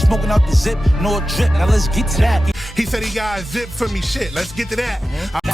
smoking out the zip, no drip. Now let's get to that. He said he got a zip for me. Shit, let's get to that.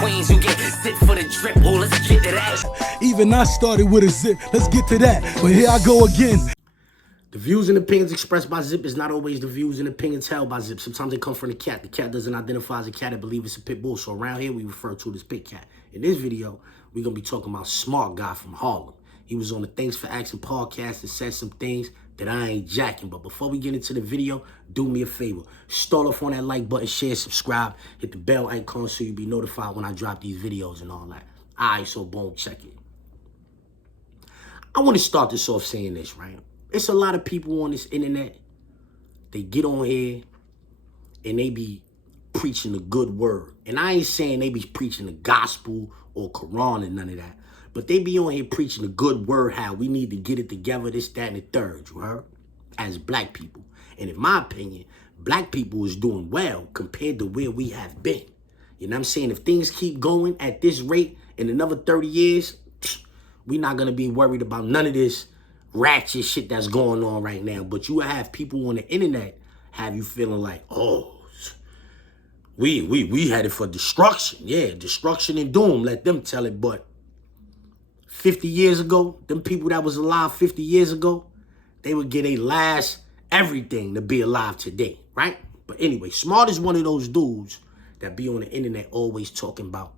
Queens, you get zip for the drip. Oh, let's get to that. Even I started with a zip. Let's get to that. But here I go again. The views and opinions expressed by Zip is not always the views and opinions held by Zip. Sometimes they come from the cat. The cat doesn't identify as a cat. I believe it's a pit bull. So around here, we refer to it as Pit Cat. In this video, we're going to be talking about Smart Guy from Harlem. He was on the Thanks for Asking podcast and said some things that I ain't jacking. But before we get into the video, do me a favor. Start off on that like button, share, subscribe, hit the bell icon so you'll be notified when I drop these videos and all that. All right, so boom, check it. I want to start this off saying this, right? It's a lot of people on this internet, they get on here and they be preaching a good word. And I ain't saying they be preaching the gospel or Quran and none of that. But they be on here preaching a good word, how we need to get it together, this, that, and the third, you heard? As black people. And in my opinion, black people is doing well compared to where we have been. You know what I'm saying? If things keep going at this rate in another 30 years, we're not going to be worried about none of this ratchet shit that's going on right now. But you have people on the internet have you feeling like, oh, we headed for destruction. Yeah, destruction and doom. Let them tell it. But 50 years ago, them people that was alive 50 years ago, they would get a last everything to be alive today, right? But anyway, Smart is one of those dudes that be on the internet always talking about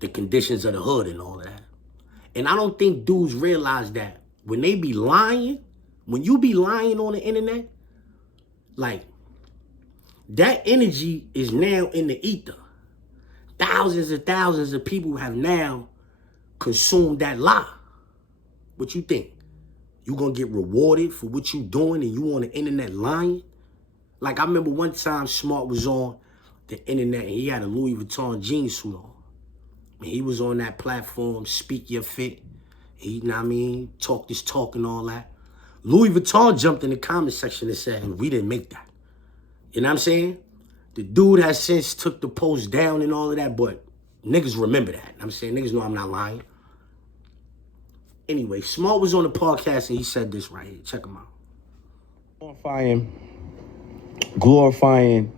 the conditions of the hood and all of that. And I don't think dudes realize that when they be lying, when you be lying on the internet, like, that energy is now in the ether. Thousands and thousands of people have now consumed that lie. What you think? You gonna get rewarded for what you doing and you on the internet lying? Like, I remember one time Smart was on the internet and he had a Louis Vuitton jeans suit on. And he was on that platform, Speak Your Fit. He, you know what I mean, talk this talk and all that. Louis Vuitton jumped in the comment section and said, we didn't make that. You know what I'm saying? The dude has since took the post down and all of that, but niggas remember that. I'm saying niggas know I'm not lying. Anyway, Smart was on the podcast and he said this right here. Check him out. Glorifying,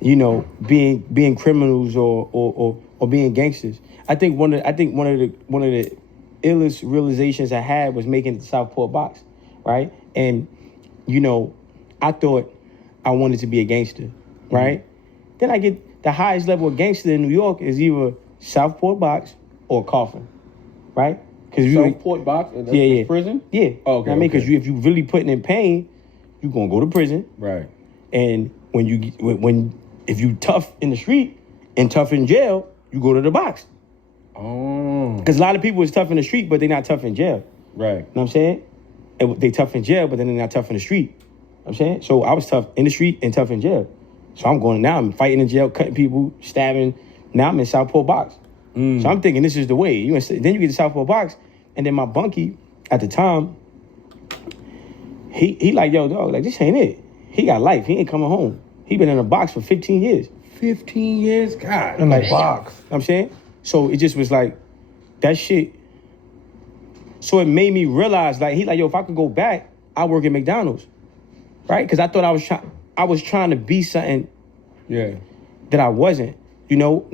you know, being criminals or being gangsters. I think one of the illest realizations I had was making it to Southport box, right? And you know, I thought I wanted to be a gangster, right? Then I get the highest level of gangster in New York is either Southport box or Coffin, right? Because Southport box, that's prison. Yeah. Oh, okay. I mean, because if you really putting in pain, you gonna go to prison, right? And if you tough in the street and tough in jail, you go to the box. Oh. Because a lot of people is tough in the street, but they're not tough in jail. Right. You know what I'm saying? And they tough in jail, but then they're not tough in the street. You know what I'm saying? So I was tough in the street and tough in jail. So I'm fighting in jail, cutting people, stabbing. Now I'm in Southport box. So I'm thinking this is the way. Then you get to Southport box, and then my bunkie at the time, he like, yo, dog, like, this ain't it. He got life. He ain't coming home. He been in a box for 15 years. 15 years? God, in like box. You know what I'm saying? So it just was like, that shit. So it made me realize, like, he like, yo, if I could go back, I work at McDonald's, right? Because I thought I was trying to be something that I wasn't, you know?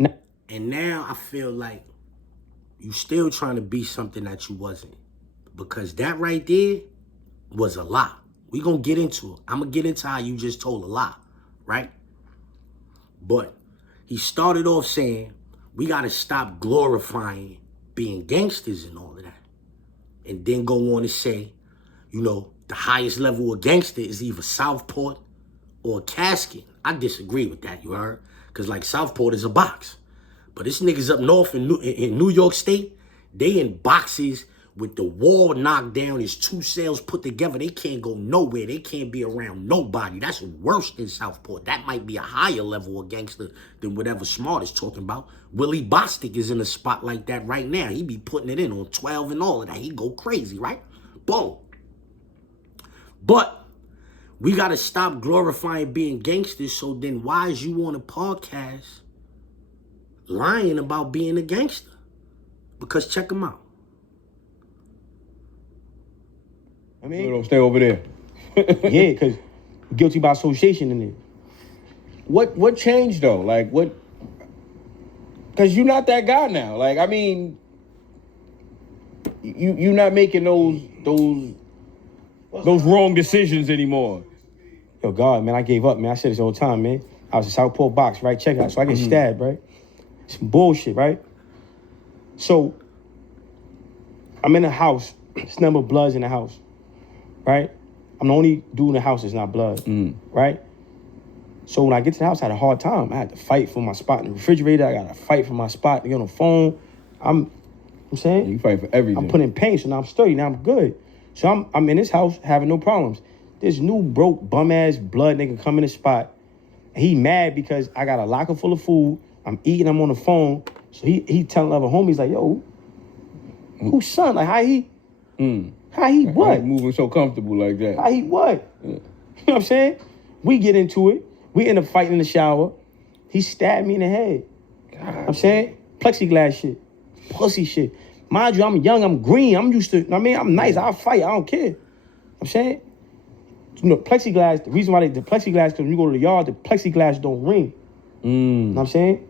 And now I feel like you still trying to be something that you wasn't. Because that right there was a lie. We gonna get into it. I'm gonna get into how you just told a lie, right? But he started off saying, we gotta stop glorifying being gangsters and all of that. And then go on to say, you know, the highest level of gangster is either Southport or Casket. I disagree with that, you heard? Because like Southport is a box. But this niggas up north in New York State, they in boxes with the wall knocked down, his two cells put together. They can't go nowhere. They can't be around nobody. That's worse than Southport. That might be a higher level of gangster than whatever Smart is talking about. Willie Bostic is in a spot like that right now. He be putting it in on 12 and all of that. He go crazy, right? Boom. But we got to stop glorifying being gangsters. So then why is you on a podcast lying about being a gangster? Because check them out. I mean, Stay over there. Yeah, because guilty by association in it. What changed though? Like what? Because you're not that guy now. Like I mean, you're not making those wrong decisions anymore. Yo, God, man, I gave up, man. I said this all the time, man. I was in Southport box, right? Check it out. So I get stabbed, right? Some bullshit, right? So I'm in a house. It's number of bloods in the house, right? I'm the only dude in the house that's not blood, right? So when I get to the house, I had a hard time. I had to fight for my spot in the refrigerator. I got to fight for my spot to get on the phone. I'm saying? You fight for everything. I'm putting in pain, so now I'm sturdy. Now I'm good. So I'm in this house having no problems. This new broke bum-ass blood nigga come in the spot. He mad because I got a locker full of food. I'm eating, I'm on the phone. So he telling other homies like, yo, whose son? Like, how he what? Moving so comfortable like that. How he what? You know what I'm saying? We get into it. We end up fighting in the shower. He stabbed me in the head. God, you know what I'm saying? Plexiglass shit. Pussy shit. Mind you, I'm young, I'm green. I'm used to, I mean, I'm nice. I'll fight. I don't care. You know what I'm saying? You know, plexiglass, the reason why the plexiglass, because when you go to the yard, the plexiglass don't ring. You know what I'm saying?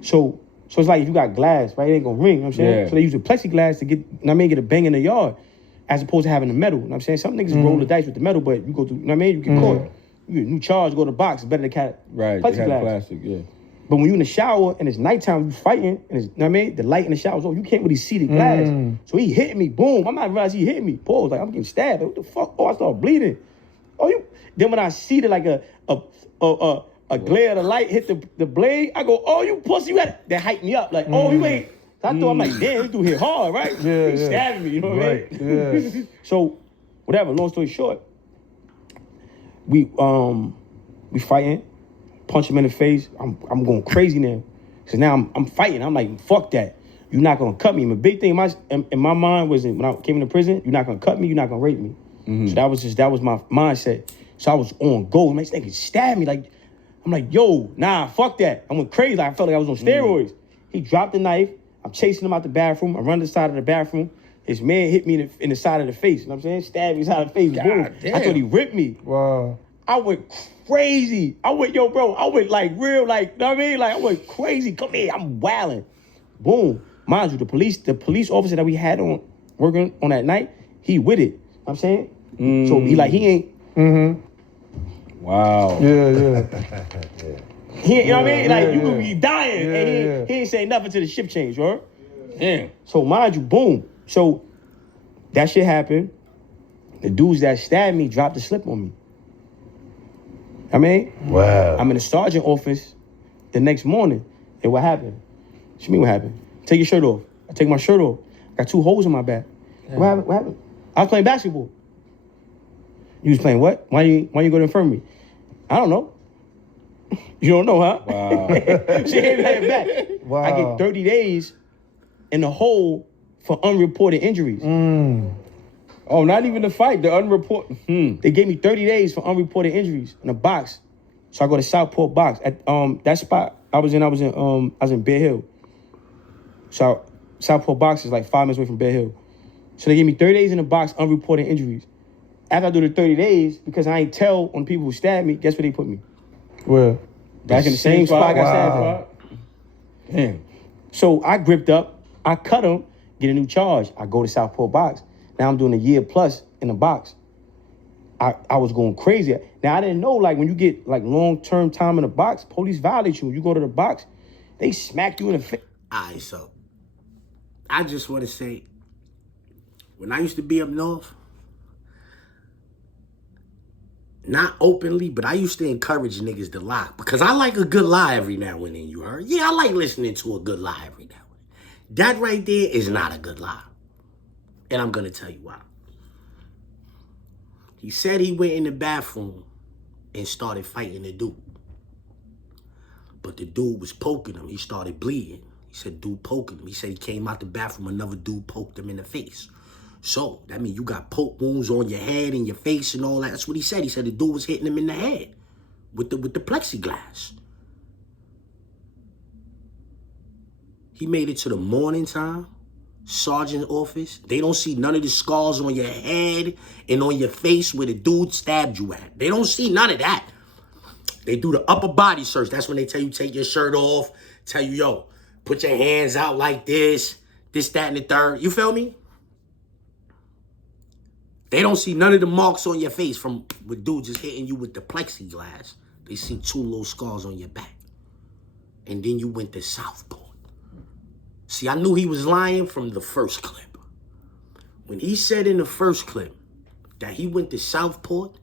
So it's like if you got glass, right, it ain't gonna ring, you know what I'm saying? Yeah. So they use the plexiglass to get, you know what I mean, get a bang in the yard, as opposed to having the metal, you know what I'm saying? Some niggas roll the dice with the metal, but you go through, you know what I mean? You get caught. You get a new charge, go to the box, it's better than plexiglass. Plastic, yeah. But when you in the shower and it's nighttime, you fighting, and it's, you know what I mean? The light in the shower is on, you can't really see the glass. So he hitting me, boom, I'm not realizing he hit me. Pause, like I'm getting stabbed, what the fuck? Oh, I start bleeding. Oh, you. Then when I see that like a glare of the light hit the blade, I go, oh, you pussy, you had that hype me up. Like, oh, you ain't. So I thought, I'm like, damn, this dude hit hard, right? Yeah, he stabbed me, you know what I mean? Yeah. So, whatever, long story short, we fighting, punch him in the face. I'm going crazy now. Cause now I'm fighting. I'm like, fuck that. You're not gonna cut me. My big thing in my mind was when I came into prison, you're not gonna cut me, you're not gonna rape me. So that was my mindset. So I was on go. Man, this nigga stabbed me. Like, I'm like, yo, nah, fuck that. I went crazy. I felt like I was on steroids. He dropped the knife. I'm chasing him out the bathroom. I run to the side of the bathroom. His man hit me in the side of the face. You know what I'm saying? Stabbed me in the side of the face. Boom. Damn. I thought he ripped me. Wow. I went crazy. I went like real, like, you know what I mean? Like, I went crazy. Come here, I'm wilding. Boom. Mind you, the police officer that we had on working on that night, he with it. You know what I'm saying? So he ain't. Wow. Yeah. He, you know what I mean? Like, you could be dying. Yeah, And he ain't saying nothing to the shift change, right? Damn. So mind you, boom. So that shit happened. The dudes that stabbed me dropped the slip on me. I mean, Wow. I'm in the sergeant office the next morning. And what happened? What you mean what happened? Take your shirt off. I take my shirt off. Got 2 holes in my back. Yeah. What happened? I was playing basketball. You was playing what? Why you go to the infirmary? I don't know. You don't know, huh? Wow. She ain't playing back. Wow. I get 30 days in the hole for unreported injuries. Oh, not even the fight, the unreported. They gave me 30 days for unreported injuries in a box. So I go to Southport box. At that spot I was in Bear Hill. So Southport box is like 5 minutes away from Bear Hill. So they gave me 30 days in the box, unreported injuries. After I do the 30 days, because I ain't tell on the people who stabbed me, guess where they put me? Where? Back in the same spot I got stabbed at. Damn. So I gripped up, I cut him, get a new charge. I go to Southport box. Now I'm doing a year plus in the box. I was going crazy. Now I didn't know, like, when you get like long-term time in the box, police violate you. You go to the box, they smack you in the face. All right, so I just want to say, when I used to be up north, not openly, but I used to encourage niggas to lie. Because I like a good lie every now and then, you heard? Yeah, I like listening to a good lie every now and then. That right there is not a good lie. And I'm going to tell you why. He said he went in the bathroom and started fighting the dude. But the dude was poking him. He started bleeding. He said, dude poking him. He said he came out the bathroom, another dude poked him in the face. So, that means you got poke wounds on your head and your face and all that. That's what he said. He said the dude was hitting him in the head with the plexiglass. He made it to the morning time. sergeant's office, they don't see none of the scars on your head and on your face where the dude stabbed you at. They don't see none of that. They do the upper body search. That's when they tell you take your shirt off, tell you, yo, put your hands out like this, that, and the third. You feel me? They don't see none of the marks on your face from with dudes just hitting you with the plexiglass. They see 2 little scars on your back. And then you went to Southport. See, I knew he was lying from the first clip. When he said in the first clip that he went to Southport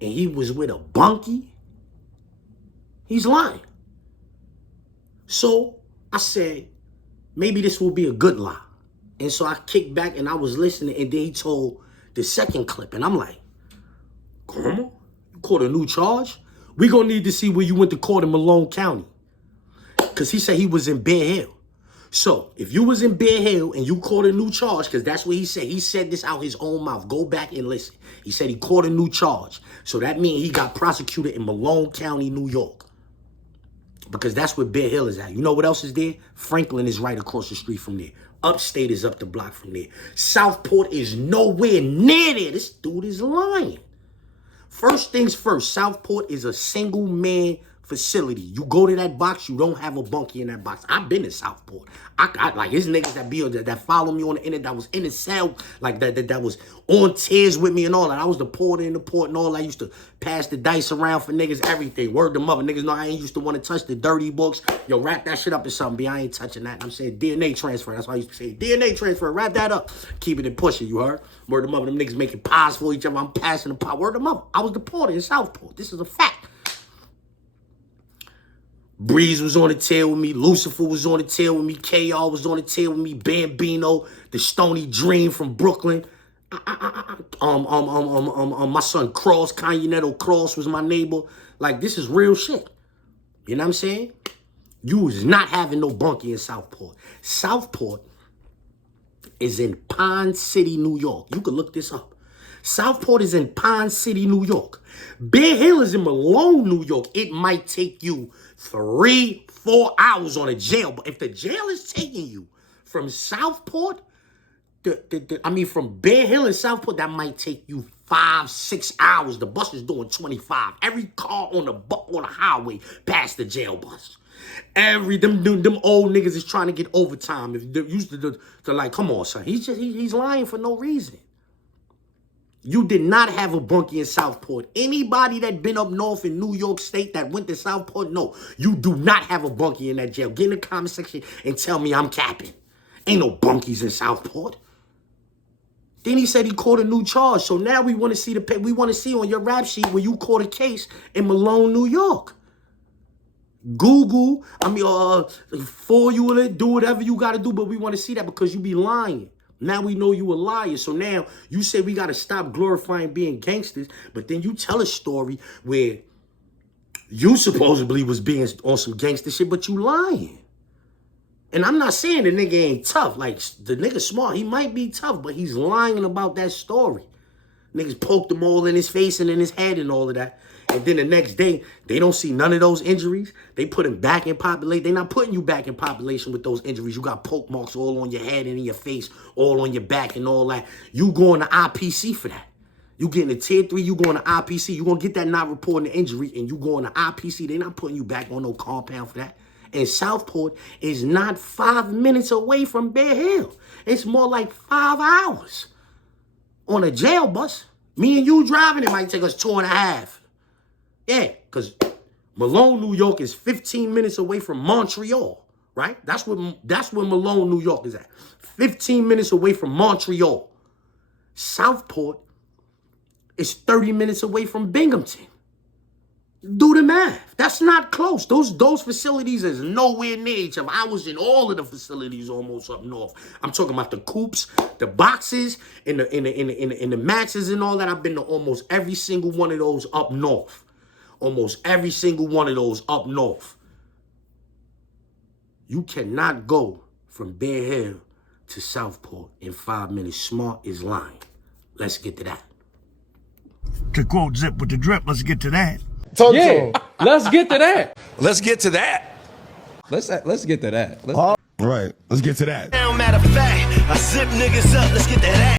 and he was with a bunkie, he's lying. So I said, maybe this will be a good lie. And so I kicked back and I was listening, and then he told the second clip. And I'm like, come on, you caught a new charge? We gonna need to see where you went to court in Malone County. Because he said he was in Bear Hill. So if you was in Bear Hill and you caught a new charge, because that's what he said this out his own mouth. Go back and listen. He said he caught a new charge. So that means he got prosecuted in Malone County, New York. Because that's where Bear Hill is at. You know what else is there? Franklin is right across the street from there. Upstate is up the block from there. Southport is nowhere near there. This dude is lying. First things first, Southport is a single man facility. You go to that box, you don't have a bunkie in that box. I've been in Southport. I like his niggas that follow me on the internet, that was in the cell, like that was on tears with me and all that. I was the porter in the port and all. I used to pass the dice around for niggas, everything. Word to mother. Niggas know I ain't used to want to touch the dirty books. Yo, wrap that shit up or something, B. I ain't touching that. I'm saying DNA transfer. That's why I used to say DNA transfer. Wrap that up. Keep it and push it, you heard? Word to mother. Them niggas making pies for each other. I'm passing the pie. Word to mother. I was the porter in Southport. This is a fact. Breeze was on the tail with me. Lucifer was on the tail with me. KR was on the tail with me. Bambino, the Stony Dream from Brooklyn. My son Cross, Kanye Neto Cross was my neighbor. Like, this is real shit. You know what I'm saying? You was not having no bunkie in Southport. Southport is in Pond City, New York. You can look this up. Southport is in Pond City, New York. Bear Hill is in Malone, New York. It might take you 3-4 hours on a jail. But if the jail is taking you from Southport, from Bear Hill and Southport, that might take you 5-6 hours. The bus is doing 25. Every car on the highway past the jail bus. Them old niggas is trying to get overtime. If they're used to like, come on, son. He's lying for no reason. You did not have a bunkie in Southport. Anybody that been up north in New York State that went to Southport, no, you do not have a bunkie in that jail. Get in the comment section and tell me I'm capping. Ain't no bunkies in Southport. Then he said he caught a new charge. So now we want to see on your rap sheet where you caught a case in Malone, New York. Google, for you, do whatever you got to do, but we want to see that because you be lying. Now we know you a liar. So now you say we got to stop glorifying being gangsters, but then you tell a story where you supposedly was being on some gangster shit, but you lying. And I'm not saying the nigga ain't tough. Like, the nigga smart. He might be tough, but he's lying about that story. Niggas poked him all in his face and in his head and all of that. And then the next day, they don't see none of those injuries. They put him back in population. They're not putting you back in population with those injuries. You got poke marks all on your head and in your face, all on your back and all that. You going to IPC for that. You getting a tier 3, you going to IPC. You going to get that not reporting the injury and you going to IPC. They're not putting you back on no compound for that. And Southport is not 5 minutes away from Bear Hill. It's more like 5 hours on a jail bus. Me and you driving, it might take us 2.5. Yeah, because Malone, New York is 15 minutes away from Montreal, right? That's where Malone, New York is at. 15 minutes away from Montreal. Southport is 30 minutes away from Binghamton. Do the math. That's not close. Those facilities is nowhere near each other. I was in all of the facilities almost up north. I'm talking about the coops, the boxes, and the matches and all that. I've been to almost every single one of those up north. Almost every single one of those up north. You cannot go from Bear Hill to Southport in 5 minutes. Smart is lying. Let's get to that. To quote Zip with the drip, let's get to that. Yeah, let's get to that. Let's get to that. Let's get to that. right. Let's get to that. Matter of fact, I zip niggas up. Let's get that.